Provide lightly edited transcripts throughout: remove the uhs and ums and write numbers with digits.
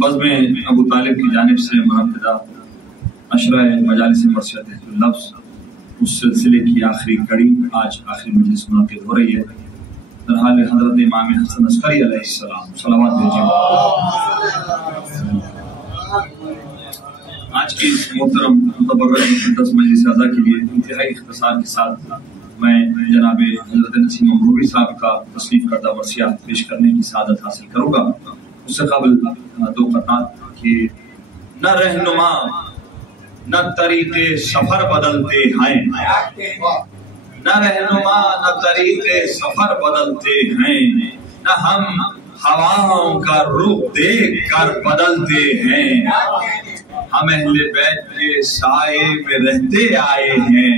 بزم ابو طالب کی جانب سے منعقدہ عشرہ مجالس مرثیہ تحت اللفظ اس سلسلے کی آخری کڑی آج آخری مجلس منعقد ہو رہی ہے. در حال حضرت امام حسن عسکری علیہ السلام صلوات بھیجیے. آج کی اس محترم متبرک مقدس مجلس اعضاء کے لیے انتہائی اختصار کے ساتھ میں جناب حضرت نسیم امروی صاحب کا تصنیف کردہ مرثیہ پیش کرنے کی سعادت حاصل کروں گا. اس سے قبل دو قطعات کہ نہ رہنما نہ طریقے سفر بدلتے ہیں، نہ رہنما نہ طریقے سفر بدلتے ہیں، نہ ہم ہواؤں کا رخ دیکھ کر بدلتے ہیں. ہم اہل بیت کے سائے میں رہتے آئے ہیں،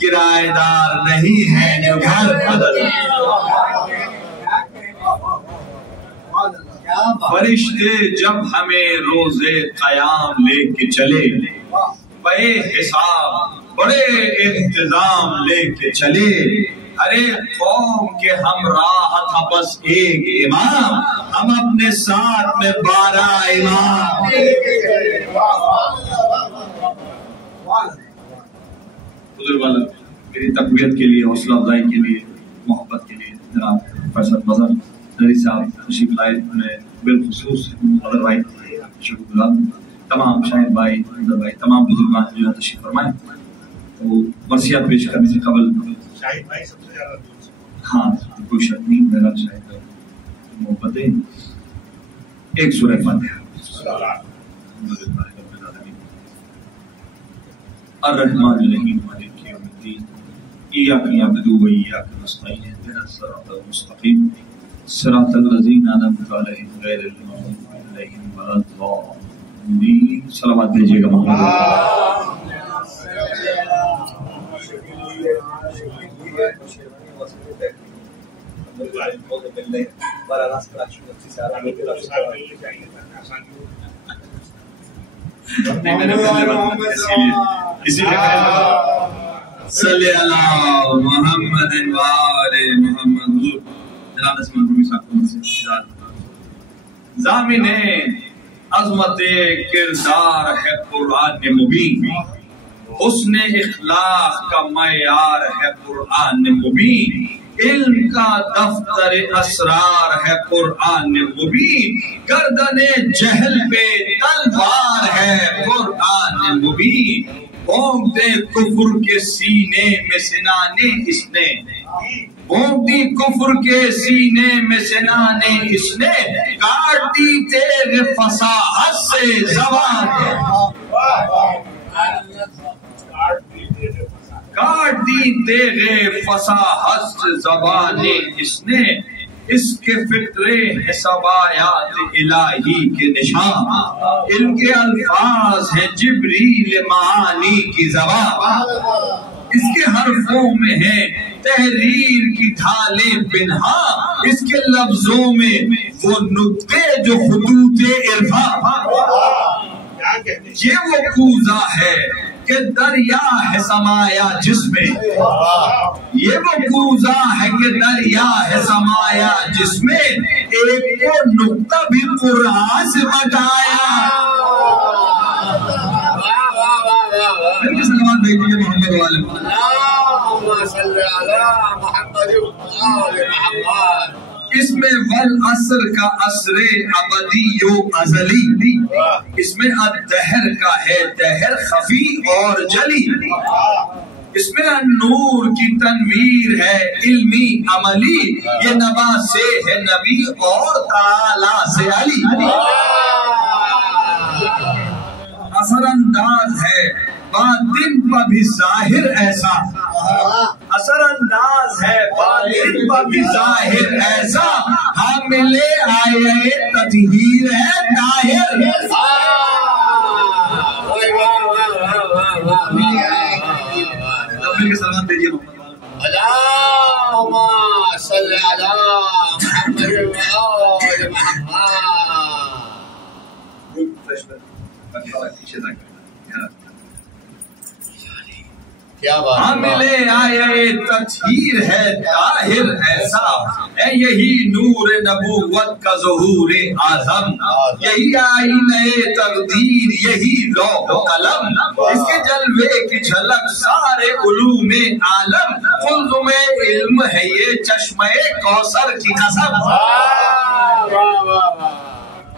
کرایہ دار نہیں ہیں جو گھر بدلتے. فرشتے جب ہمیں روزے قیام لے کے چلے، بے حساب بڑے انتظام لے کے چلے. ہر ایک قوم کے ہمراہ تھا بس ایک امام، ہم اپنے ساتھ میں 12 امام. حضور والا میری تقویت کے لیے، حوصلہ افزائی کے لیے، محبت کے لیے جناب فیصل مظہر ندی صاحب تشریف لائے. میں بالخصوص مظہر بھائی شکر گزار ہوں، تمام شاہد بھائی، مظہر بھائی، تمام بزرگان جو تشریف فرمائے. تو مرثیہ پیش کرنے سے قبل شاہد بھائی سب سے زیادہ ہاں کوئی شک نہیں، میرا شاہد بھائی محبتیں. ایک سورہ فاتحہ. الرحمن الرحیم مالک یوم الدین ایاک نعبد و ایاک نستعین اهدنا الصراط المستقیم صراط الذین انعمت علیہم غیر المغضوب علیہم ولا الضالین. صلوات بھیجیے گا محمد. اسی لیے صلی اللہ محمد وآل محمد. جناب نسیم امروی صاحب کو سے ضامن عظمت کردار ہے قرآن مبین، حسن اخلاق کا معیار ہے قرآن مبین، علم کا دفتر اسرار ہے قرآن مبین، گردن جہل پہ تلوار ہے قرآن مبین. بھونکتے کفر کے سینے میں سنانے اس نے، بھونکتی کفر کے سینے میں سنانے اس نے، کاٹ دی تیرے فصاحت سے زبان، کاٹ دی تیرے فصاحت سے زبانیں اس نے. اس کے فطرے حسابات الہی کے نشان، ان کے الفاظ ہیں جبریل معانی کی زبان. اس کے حرفوں میں ہے تحریر کی ڈھالیں پنہا، اس کے لفظوں میں وہ نقطے جو خطوط عرفان. یہ وہ کوزہ ہے کہ دریا ہے سمایا جس میں، یہ وہ کوزہ ہے کہ دریا ہے سمایا جس میں، ایک کو نقطہ بھی قرآن سے بتایا. سلامات بھیجیے محمد والے اللہم صلی علی محمد وآل محمد. اس میں والعصر کا عصر ابدی و ازلی، اس میں الدہر کا ہے دہر خفی اور جلی، اس میں النور کی تنویر ہے علمی عملی، یہ نبا سے ہے نبی اور تعالی سے علی. اثر انداز ہے باطن پر بھی ظاہر ایسا، اثر انداز ہے باطن پر بھی ظاہر ایسا، حامل آیے تطہیر ہے طاہر. کے سلام دیجیے اللہم صلی علی محمد وآل محمد. حاملے آئے تطہیر ہے، طاہر ہے صاف ہے، یہی نور نبوت کا ظہور اعظم، یہی آئینہ تقدیر، یہی لوح و قلم، اس کے جلوے کی جھلک سارے علوم عالم، قلزم علم ہے یہ چشمہ کوثر کی قسم،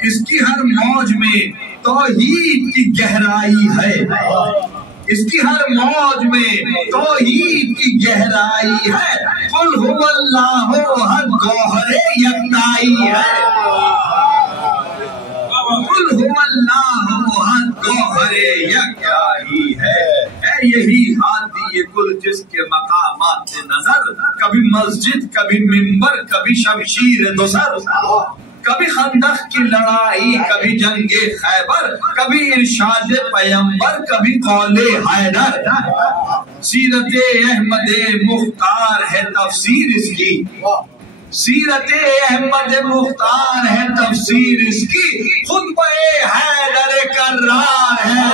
اس کی ہر موج میں توحید کی گہرائی ہے، اس کی ہر موج میں توحید کی گہرائی ہے، قل هو اللہ احد گوہر یکتائی ہے، قل هو اللہ احد گوہر یکتائی ہے، یہی ہادی گل جس کے مقامات نظر، کبھی مسجد کبھی منبر کبھی شمشیر دوسر، کبھی خندق کی لڑائی کبھی جنگ خیبر، کبھی ارشاد پیمبر کبھی قول حیدر، سیرت احمد مختار ہے تفسیر اس کی، سیرت احمد مختار ہے تفسیر اس کی، خطبہ حیدر کرار ہے،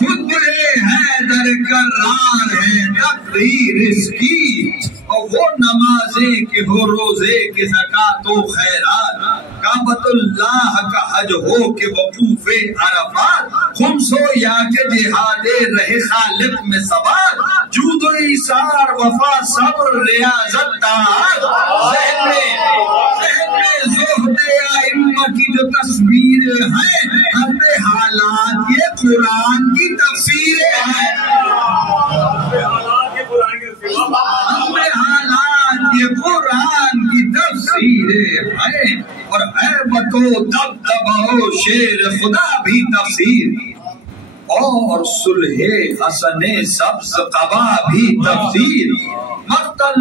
خطبہ حیدر کرار ہے تقریر اس کی، اور وہ نمازیں کہ ہو روزے کے زکوٰۃ و خیرات، کعبۃ اللہ کا حج ہو کہ وقوف عرفات، خمس و یا کہ جہاد رہے خالق میں ثبات، جود و ایثار وفا صبر ریاضت طاعت، ذہن میں زہد ائمہ کی جو تصویر ہیں، ہم حالات یہ قرآن کی تفسیر ہے، ہمیں حالات یہ قرآن کی تفسیر ہے، اور حیبت و دبدبہ و شیر خدا بھی تفسیر، اور صلح حسن سبز قبا بھی تفسیر، مقتل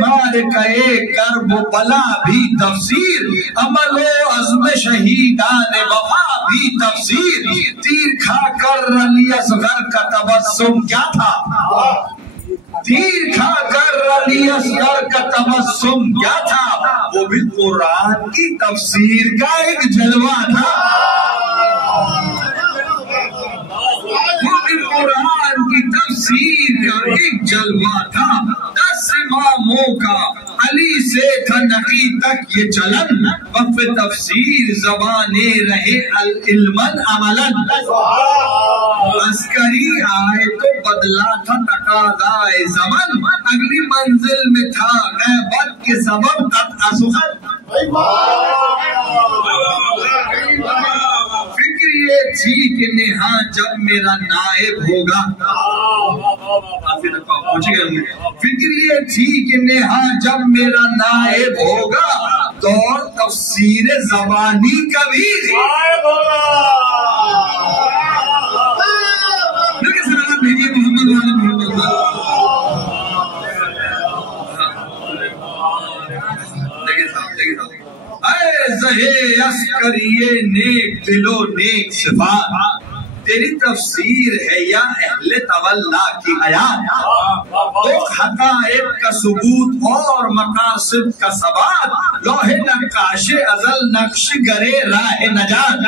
معرکہ کرب و بلا بھی تفسیر، عمل و عزم شہیدان وفا بھی تفسیر، تیر کھا کر علی اصغر کا تبسم کیا تھا، تیر کھا کر علی اصغر کا تبسم کیا تھا، وہ بھی قرآن کی تفسیر کا ایک جلوہ تھا، وہ بھی قرآن کی تفسیر کا ایک جلوہ تھا، 10 اماموں کا علی سے تھا نقی تک یہ چلن، وقف تفسیر زبانے رہے علماً عملاً، عسکری آئے تو بدلا تھا تقاضائے زمن، اگلی منزل میں تھا غیبت کے سبب قطع سخن، فکر یہ تھی کہ نہاں جب میرا نائب ہوگا، فکر یہ تھی کہ نہاں جب میرا نائب ہوگا، دور تفسیر زبانی کبھی غائب ہوگا، اے زہے عسکریے نیک دلو نیک صفات، تیری تفسیر ہے یا اہل تولا کی حیات، ایک حقائق کا ثبوت اور مقاصد کا ثبات، لوح نقاش ازل نقش گرے راہ نجات،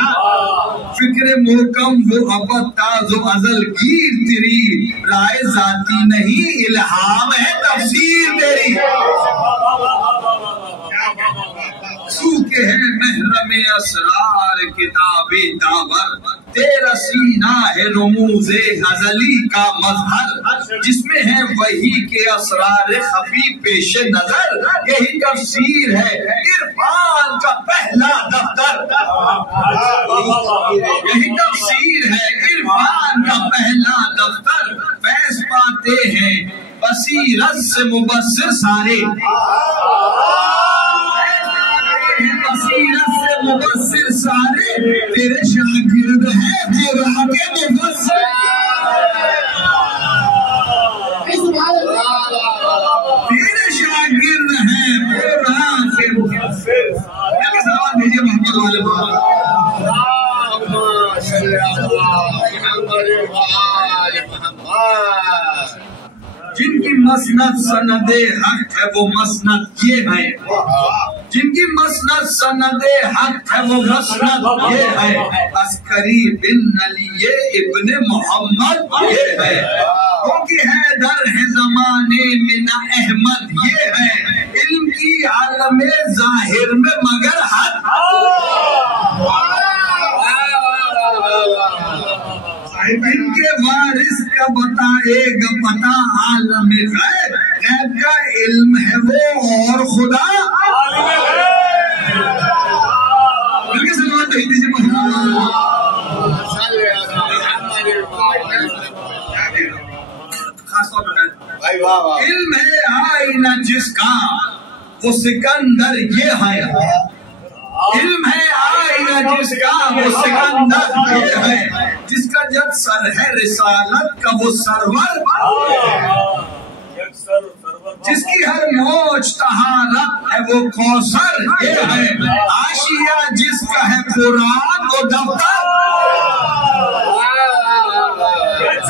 فکر محکم وہ ابد تاز و ازل گیر تیری، رائے ذاتی نہیں الہام ہے تفسیر تیری، تو کہ ہے محرم اسرار کتاب داور، تیرا سینہ ہے رموز ازلی کا مظہر، جس میں ہے وحی کے اسرار خفی پیش نظر، یہی تفسیر ہے عرفان کا پہلا دفتر، یہی تفسیر ہے عرفان کا پہلا دفتر، فیض پاتے ہیں بصیرت سے مبصر سارے، بصیرت سے مبصر سارے، تیرے شاگرد ہیں قرآن کے مفسر، تیرے شاگرد ہیں قرآن کے مفسر، ایک سوال بھیجئے محمد والے جن کی مسند سند حق ہے وہ مسند یہ ہے، جن کی مسند سند حق ہے وہ مسند یہ ہے، عسکری بن علی ابن محمد یہ ہے، کیونکہ حیدر ہے زمانے میں نہ احمد یہ ہے، علم کی عالم ظاہر میں مگر حد، ان کے وارث کا بتائے گا پتہ عالم غیب، غیب کا علم ہے وہ اور خدا بلکہ سلوات تو ہندی سے خاص طور پر علم ہے آئینہ جس کا وہ سکندر یہ ہے، علم ہے آئینہ جس کا وہ سکندر یہ ہے، جس کا جب سر ہے رسالت کا وہ سرور، جس کی ہر موج طہارت ہے وہ کوثر یہ ہے، حاشیہ جس کا ہے قرآن وہ دفتر،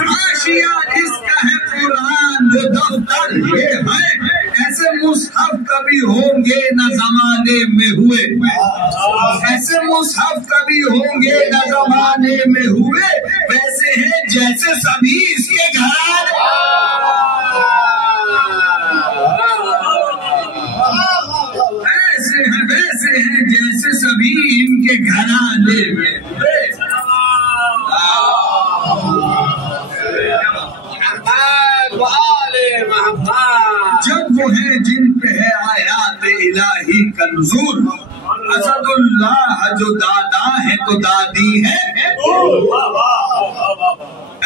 حاشیہ جس کا ہے قرآن وہ دفتر یہ ہے، ایسے مصحف کبھی ہوں گے نہ زمانے میں ہوئے، ایسے مصحف کبھی ہوں گے نہ زمانے میں ہوئے، ویسے ہیں جیسے سبھی اس کے گھر، ویسے ہیں جیسے سبھی ان کے گھرانے میں، جب وہ ہیں جن پہ ہے آیات الہی کا نزول، اسد اللہ جو دادا ہے تو دادی ہے،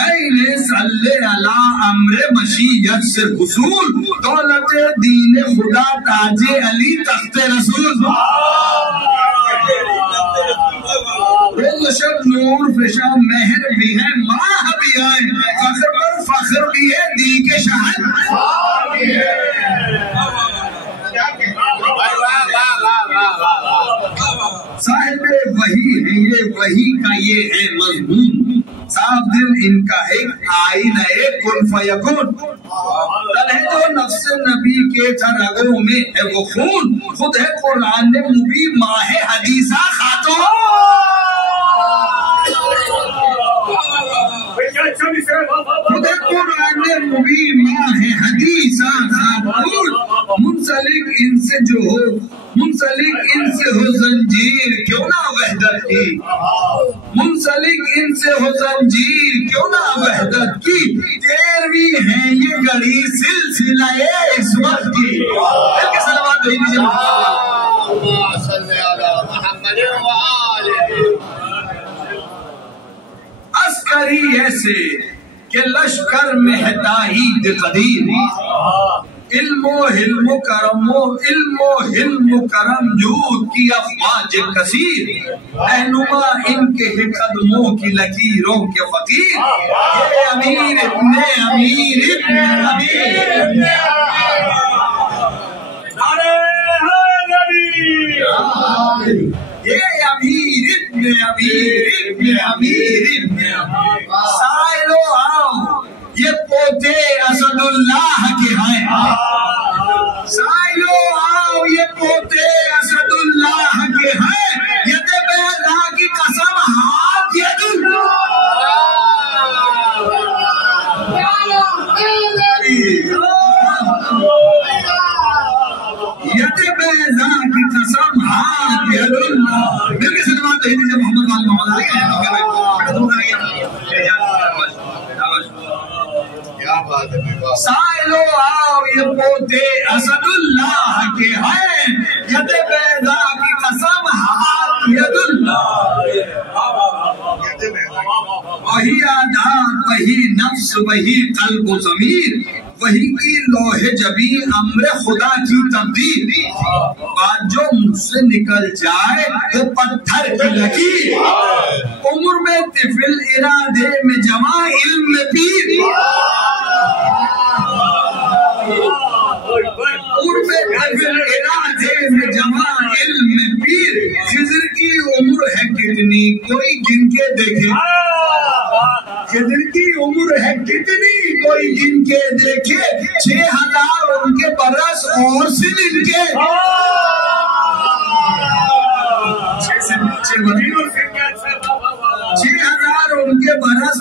اینے صلی اللہ امر مشیت سے حصول، دولت دین خدا تاج علی تخت رسول، شب نور فشا مہر بھی ہے، ماہ بھی آئے، فخر پر فخر بھی ہے، دی کے شہر صاحب وحی ہے یہ، وحی کا یہ ہے مضمون، صاف دل ان کا ایک آئینہ کن فیکون، تن ہے جو نفس نبی کے رگوں میں ہے وہ خون، خود ہے قرآن مبین ماہ حدیثہ خاتون، خود ہے قرآن مبین ماہ حدیثہ خاتون، منسلک ان سے جو ہو، منسلک ان سے ہو زنجیر کیوں نہ وحدت کی، منسلک ان سے ہو زنجیر کیوں نہ وحدت کی، 13ویں ہے یہ گھڑی سلسلہ عصمت کی، بلکہ صلوات ہوئی دیجئے عسکری ایسے کہ لشکر میں ہے تائید قدیر، علم و حلم و کرم و علم و حلم و کرم جود کی افواج کثیر، رہنما ان کے قدموں کی لکیروں کے فقیر، یہ امیر ابن امیر ابن امیر ابن یہ امیر ابن امیر ابن امیر ابن سائلو آؤ یہ پوتے اسد اللہ کے ہیں، سائلو آؤ یہ پوتے اسد اللہ کے ہیں، ید بیضا کی قسم ہاتھ ید اللہ، ید بیضا کی قسم ہاتھ ید اللہ، ملکہ سلوات ہی دیجئے محمد وال محمد آگے سائلو آؤ یہ پوتے اسد اللہ کے ہیں، ید بیضا کی قسم ہاتھ ید اللہ، وہی عادات وہی نفس وہی قلب و ضمیر، وہی کی لوح جبی امر خدا کی تبدیل، بات جو مجھ سے نکل جائے وہ پتھر کی لکیر، عمر میں طفل ارادے میں جمع علم میں پیر، عمر میں طفل ارادے میں جمع علم میں پیر، خضر کی عمر ہے کتنی کوئی گن کے دیکھے، خضر کی عمر ہے کتنی کوئی گن کے دیکھے، 6000 ان کے برس اور سے ان کے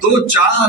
2-4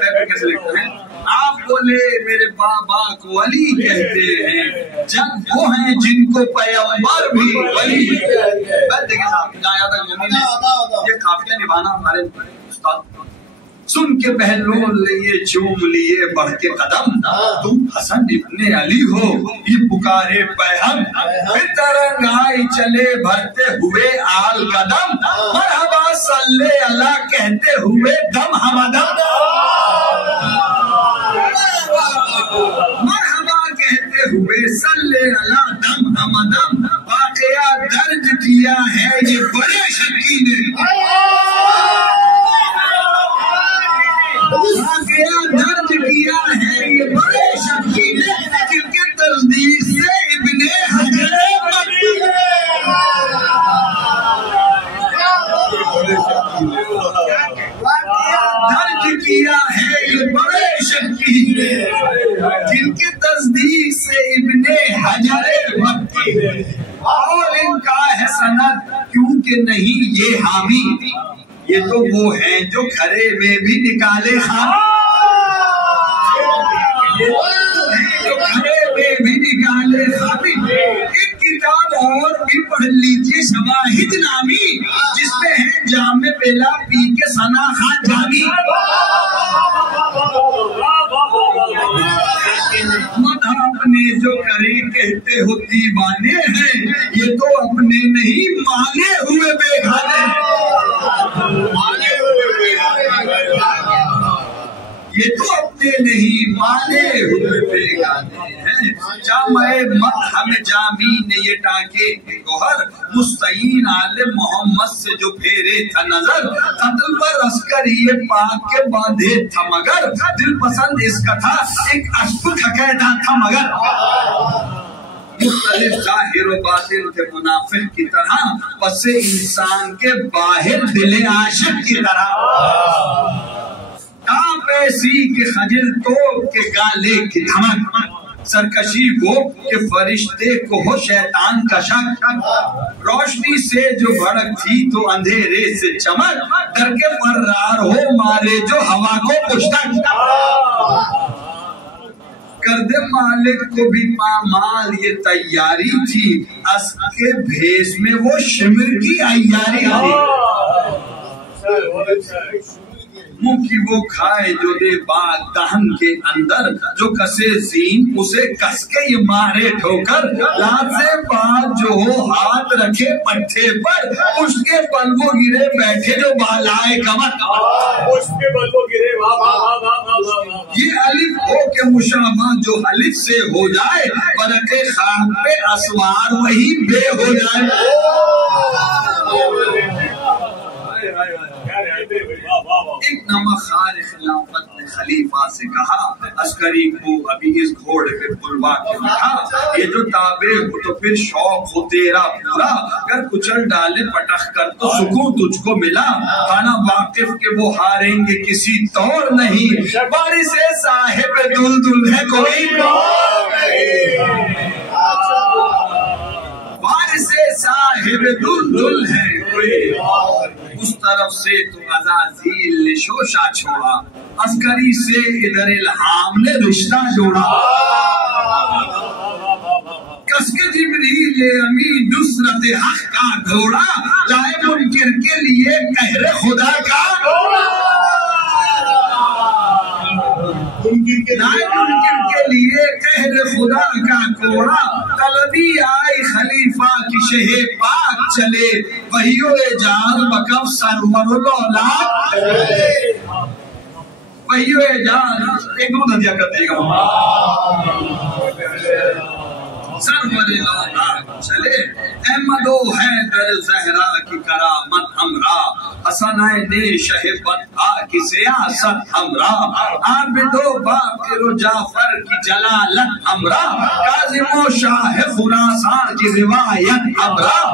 پہ کیسے لکھتے ہیں؟ آپ بولے میرے بابا کو علی کہتے ہیں، جب وہ ہیں جن کو پیغمبر بھی ولی دیکھیں صاحب یہ قافیہ نبھانا ہمارے استاد سن کے بہلول لیے چوم لیے بڑھ کے قدم، تم حسن ابن علی ہو یہ پکارے پیہم، پھر ترنگائی چلے بھرتے ہوئے آل قدم، مرحبا صلی اللہ کہتے ہوئے دم ہمدم، مرحبا کہتے ہوئے صلی اللہ دم ہمدم، واقعہ درج کیا ہے یہ بڑے شکی نے، واقعہ درج کیا ہے یہ بڑے شکی نے، جن کے تصدیق سے ابن حجر مکی درج کیا ہے یہ بڑے شکی نے، جن کے تصدیق سے ابن حجر مکی، اور ان کا ہے سند کیونکہ نہیں یہ حامی، یہ تو وہ ہیں جو گھرے میں بھی نکالے خان، یہ تو ہیں جو گھرے میں بھی نکالے خامی، ایک کتاب اور بھی پڑھ لیجئے شواہد نامی، جس میں ہے جامع بیلا پی کے ثنا خان جامی، مدح اپنے جو کرے کہتے ہو دیوانے ہیں، یہ تو اپنے نہیں مانے ہوئے بے گانے، یہ تو اپنے نہیں مانے ہوئے بے گانے ہیں، جامع مدح میں جامی نے یہ ٹانکے گوہر، مستعین آل محمد سے جو پھیرے تھا نظر، قتل پر عسکری پاک کے باندھے تھا مگر، دل پسند اس کا تھا ایک اشک کھکیدہ تھا مگر، مختلف ظاہر و باطن کے منافق کی طرح، پس انسان کے باہر دل عاشق کی طرح، کام ایسی کہ خجل تو کے گالے کی دھمک، سرکشی وہ کہ فرشتے کو ہو شیطان کا شک، روشنی سے جو بھڑک تھی تو اندھیرے سے چمک، ڈر کے فرار ہو مارے جو ہوا کو پشتک، کر دے مالک کو بھی پامال یہ تیاری تھی، اس کے بھیس میں وہ شمر کی عیاری تھی، منہ کی وہ کھائے جو دے باغ دہن کے اندر، جو کسے زین اسے کس کے یہ مارے ٹھوکر، لات سے بات جو ہو ہاتھ رکھے پٹھے پر، اس کے بلبو گرے بیٹھے جو بالائے کمر، اس کے بلبو گرے یہ الف ہو کے مشابہ جو الف سے ہو جائے، برق خواب پہ اسوار وہی بے ہو جائے، ایک نمخار خلافت نے خلیفہ سے کہا، عسکری کو ابھی اس گھوڑے پہ بلوا کے بٹھا، یہ جو تابع ہو تو پھر شوق ہو تیرا پورا، اگر کچل ڈالے پٹخ کر تو سکون تجھ کو ملا، کھانا واقف کہ وہ ہاریں گے کسی طور نہیں، بارش سے صاحب دل ہے کوئی، بارش سے صاحب دل ہے کوئی، اس طرف سے تو عزازیل نے شوشہ چھوڑا، عسکری سے ادھر الہام نے رشتہ جوڑا، کس کے جبریل امین نصرت حق کا گھوڑا، لائے منکر کے لیے قہر خدا کا گھوڑا، لائے منکر کے لیے قہر خدا کا گھوڑا، طلبی آئی خلیفہ کی شہ پاک چلے، وحی و اعجاز بکف سرور الاولاد، وحی و اعجاز ایک دو دھدیا کرتے گا، سرور الاولاد چلے، احمد و حیدر زہرا کی کرامت ہمراہ، حسنین شہبت کی سیاست ہمراہ، عابد و باقر و جعفر کی جلالت ہمراہ، کاظم و شاہ خراسان کی روایت ہمراہ،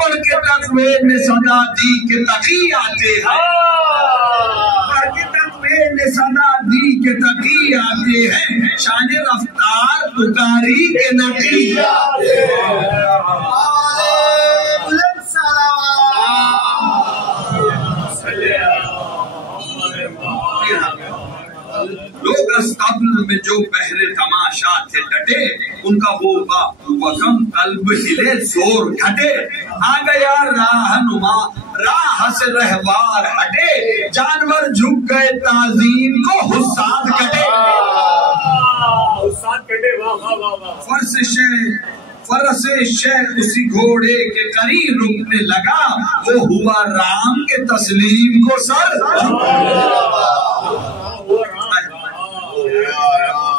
پڑھ کے تقوی نے صدا دی کہ تقی آتے ہیں، پڑھ کے تقوی نے صدا دی کہ تقی آتے ہیں، شان رفتار پکاری کے نقی آتے ہیں، قبل میں جو بہر تماشا تھے ڈٹے ان کا وہ وقم قلب ہلے زور گھٹے آ گیا راہنما راہ سے رہوار ہٹے جانور جھک گئے تعظیم کو حساد کٹے فرس شہ اسی گھوڑے کے قریب رکنے لگا وہ ہوا رام کے تسلیم کو سر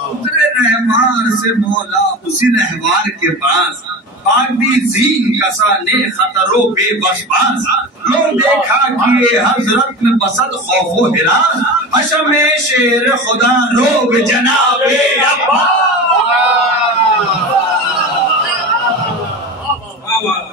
اترے رہوار سے مولا اسی رہوار کے پاس باغی زین کسا نے خطروں بے وسواس لو دیکھا کہ حضرت میں بسد خوف و ہراس حشم شیر خدا روب جناب عباس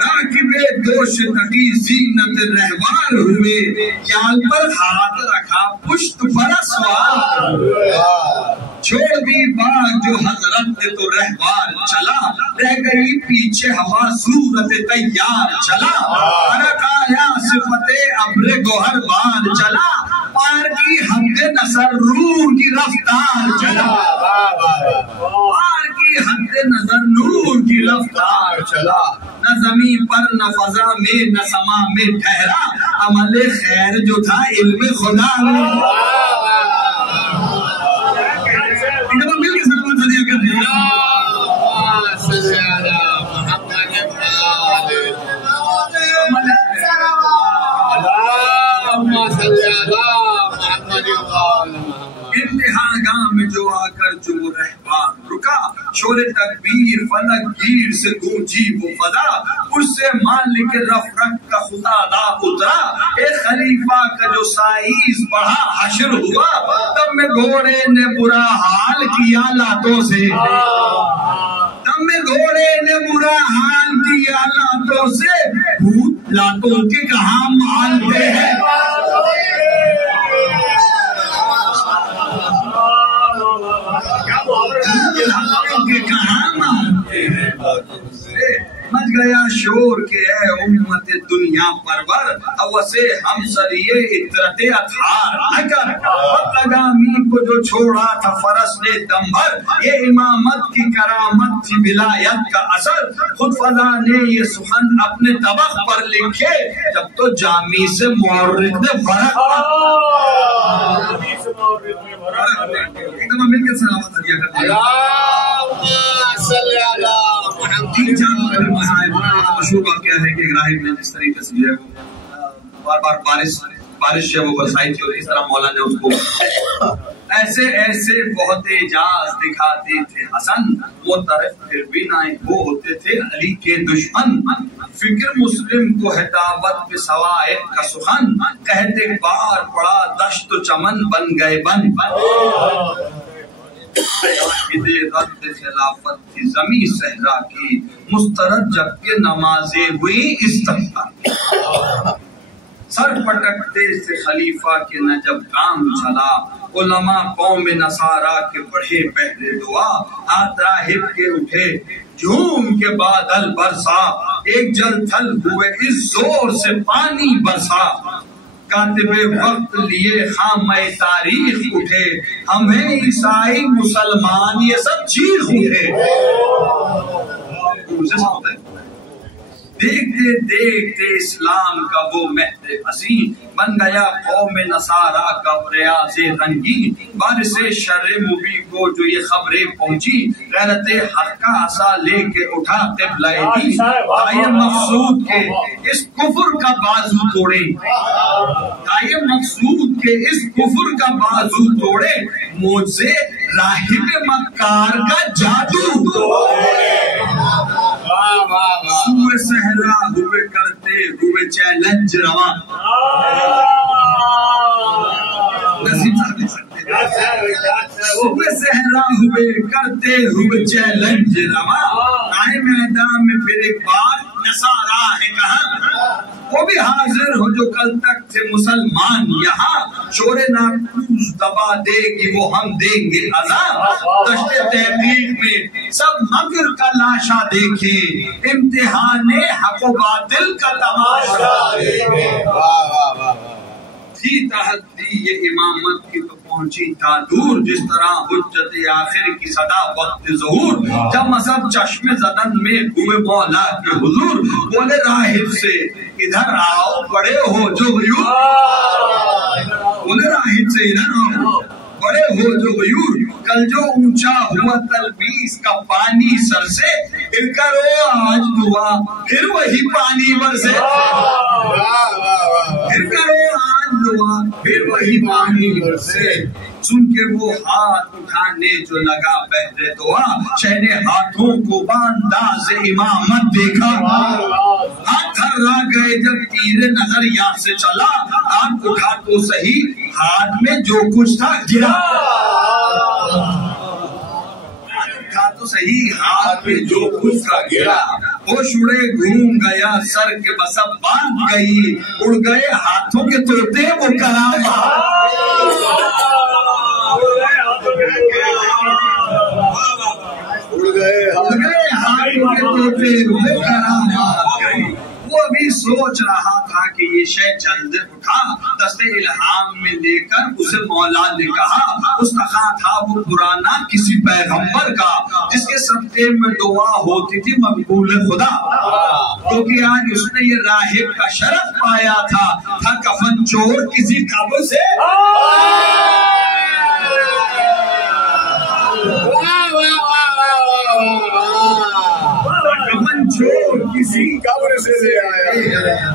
راکبے دوش تقی زینت رہوار ہوئے یال پر ہاتھ رکھا پشت پر سوار چھوڑ دی باغ جو حضرت نے تو رہوار چلا رہ گئی پیچھے ہوا صورت تیار چلا فرق آیا صفت ابر گوہر بار چلا پار کی حد نظر نور کی رفتار چلا پار کی حد نظر نور کی رفتار چلا نہ زمین پر نہ فضا میں نہ سما میں ٹھہرا عمل خیر جو تھا علم خدا میں مل کے سلام صدیہ کر دیا انتہا گاہ میں جو آ کر جو رہبان رکا شور تکبیر فلک گیر سے گونجی وہ فضا اس سے مالک رفرق کا خدا دا اترا ایک خلیفہ کا جو سائز بڑھا حشر ہوا تب میں گھوڑے نے برا حال کیا لاتوں سے تب میں گھوڑے نے برا حال کیا لاتوں سے بھوت لاتوں کے کہاں مانتے ہیں کے کہاں مانتے ہیں مچ گیا شور کے اے امت دنیا پرور اوسے ہم سریے اطرت اتھار نہ کر لگامی کو جو چھوڑا تھا فرس نے دم بھر یہ امامت کی کرامت تھی ولایت کا اثر خود فضا نے یہ سخن اپنے طبق پر لکھے جب تو جامی سے مورخ نے فرق ایک دفعہ مل کے سلامت ہدیہ کرتے ہیں تین چار مشہور واقعہ ہے کہ راہب نے جس طریقے سے جو ہے وہ بار بار بارش ہے وہ برسائی تھی اور اس طرح مولا نے اس کو ایسے ایسے بہت اعجاز دکھاتے تھے حسن وہ طرف پھر بھی نہ وہ ہوتے تھے علی کے دشمن فکر مسلم کو ہے دعوت پہ سوائد کا سخن کہتے بار پڑا دشت و چمن بن گئے بن رد خلافت کی زمیں صحرا کی مسترد جب کہ نمازیں ہوئی استغفار سر پٹکتے سے خلیفہ کے نہ جب کام چلا علماء قوم نصارا کے بڑھے پہلے دعا ہاتھ راہب کے اٹھے جھوم کے بادل برسا ایک جل تھل ہوئے اس زور سے پانی برسا کاتب وقت لیے خامہ تاریخ اٹھے ہمیں عیسائی مسلمان یہ سب چیخ اٹھے دیکھتے دیکھتے اسلام کا وہ مہد حسین بن گیا قوم نصارا کا ریاض رنگین بارش شر مبی کو جو یہ خبریں پہنچی غیرت حق کا عصا لے کے اٹھا قبلہ دین دائیں مقصود کے اس کفر کا بازو توڑے دائیں مقصود کے اس کفر کا بازو توڑے معجزے راہب مکار کا جادو سوئے صحرا ہوئے کرتے ہوئے چیلنج رواں نصیب صاحب دیکھ سکتے سوئے صحرا ہوئے کرتے ہوئے چیلنج رواں آئے میدان میں پھر ایک بار نصارا ہے کہاں وہ بھی حاضر ہو جو کل تک تھے مسلمان یہاں شور ناقوس دبا دے گی وہ ہم دیں گے عذاب دشت تحقیق میں سب مکر کا لاشا دیکھیں امتحان حق و باطل کا تماشا دیکھیں تھی تحدی یہ امامت کی تو پہنچی تا دور، جس طرح حجت آخر کی صدا وقت ظہور، جب مذہب چشم زدن میں ہوئے مولا کے حضور، بولے راہب سے ادھر آؤ بڑے ہو جو غیور، بولے راہب سے ادھر آؤ بڑے ہو جو غیور، کل جو اونچا ہوا تلبیس کا پانی سر سے، پھر کرو آج دعا پھر وہی پانی برسے، پھر کرو آج دعا پھر وہی پانی برسے، سن کے وہ ہاتھ اٹھانے جو لگا بہر دعا، شہر ہاتھوں کو بانداز امامت دیکھا، ہاتھ تھرا گئے جب تیر نظر یہاں سے چلا، ہاتھ اٹھا تو صحیح ہاتھ میں جو کچھ تھا گرا، ہاتھ اٹھا تو صحیح ہاتھ میں جو کچھ تھا گرا، ہوش اڑے گھوم گیا سر کے بسب باندھ گئی، اڑ گئے ہاتھوں کے طوطے وہ کرامات، اڑ گئے ہاتھوں کے طوطے وہ کرامات گئی، وہ ابھی سوچ رہا تھا کہ یہ شے جلد اٹھا، دست الہام میں لے کر اسے مولا نے کہا، استخا تھا وہ پرانا کسی پیغمبر کا، جس کے صدقے میں دعا ہوتی تھی مقبول خدا، کیونکہ آج اس نے یہ راہب کا شرف پایا تھا کفن چور کسی قبر سے، کفن چور کسی قبر سے آیا،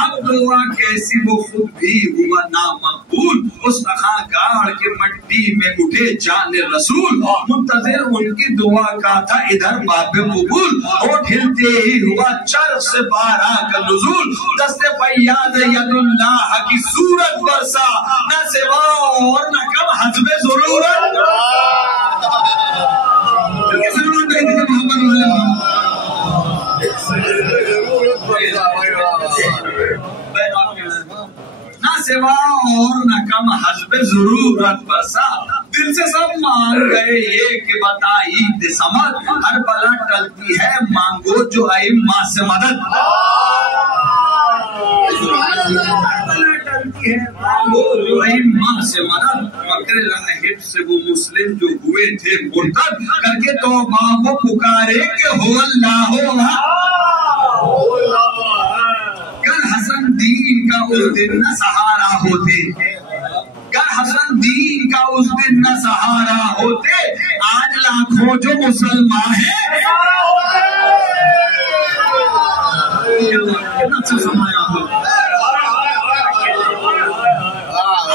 اب دعا کیسی وہ خود بھی ہوا نامقبول، اس رخا گاڑ کے مٹی میں اٹھے جان رسول، منتظر ان کی دعا کا تھا ادھر باب قبول، ہوٹھ ہلتے ہی ہوا چر سے بارہ کا نزول، دست فیاض ید اللہ کی صورت برسا، نہ سوا اور نہ کم حسب ضرورت، نہ سوا اور نہ کم حسب ضرورت برسا، دل سے سب مان گئے یہ کہ بتائی دے سمجھ، ہر بلا ٹلتی ہے مانگو جو ائمہ سے مدد، سے مدد، مکر راہب سے وہ مسلم جو ہوئے تھے مرتد، کر کے توبہ وہ پکارے کہ ہو اللہ گر حسن دین کا اس دن نہ سہارا ہوتے، گر حسن دین کا اس دن نہ سہارا ہوتے، آج لاکھوں جو مسلمان ہیں،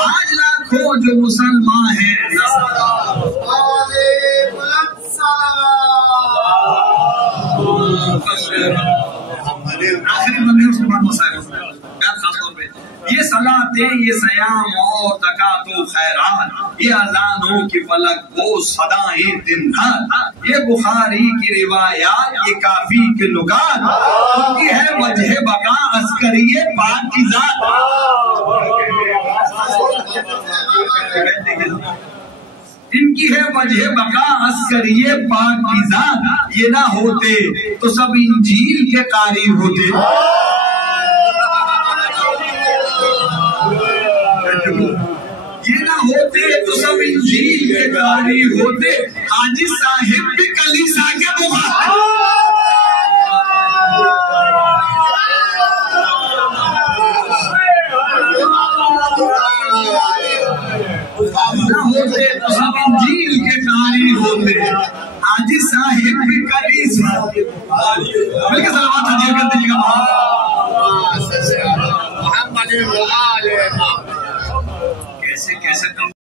آج لاکھوں جو مسلمان ہیں، آخری بندے اس کے بعد مسائل خاص طور پہ یہ صلاتیں، یہ سیام اور زکات و خیرات، یہ اذانوں کی فلک وہ صدائیں دن رات، یہ بخاری کی روایات، یہ کافی کے لغات، ان کی ہے وجہ بقا عسکری پاک کی ذات، ان کی ہے وجہ بقا عسکری پاک کی ذات، یہ نہ ہوتے تو سب انجیل کے قاری ہوتے، یہ نہ ہوتے تو سب انجیل کے قاری ہوتے، حاجی صاحب بھی کلیسا کے مخاطب، نہ ہوتے تو سب انجیل کے قاری ہوتے، حاجی صاحب بھی کلیسا، مل کے صلوات حاضر کرتے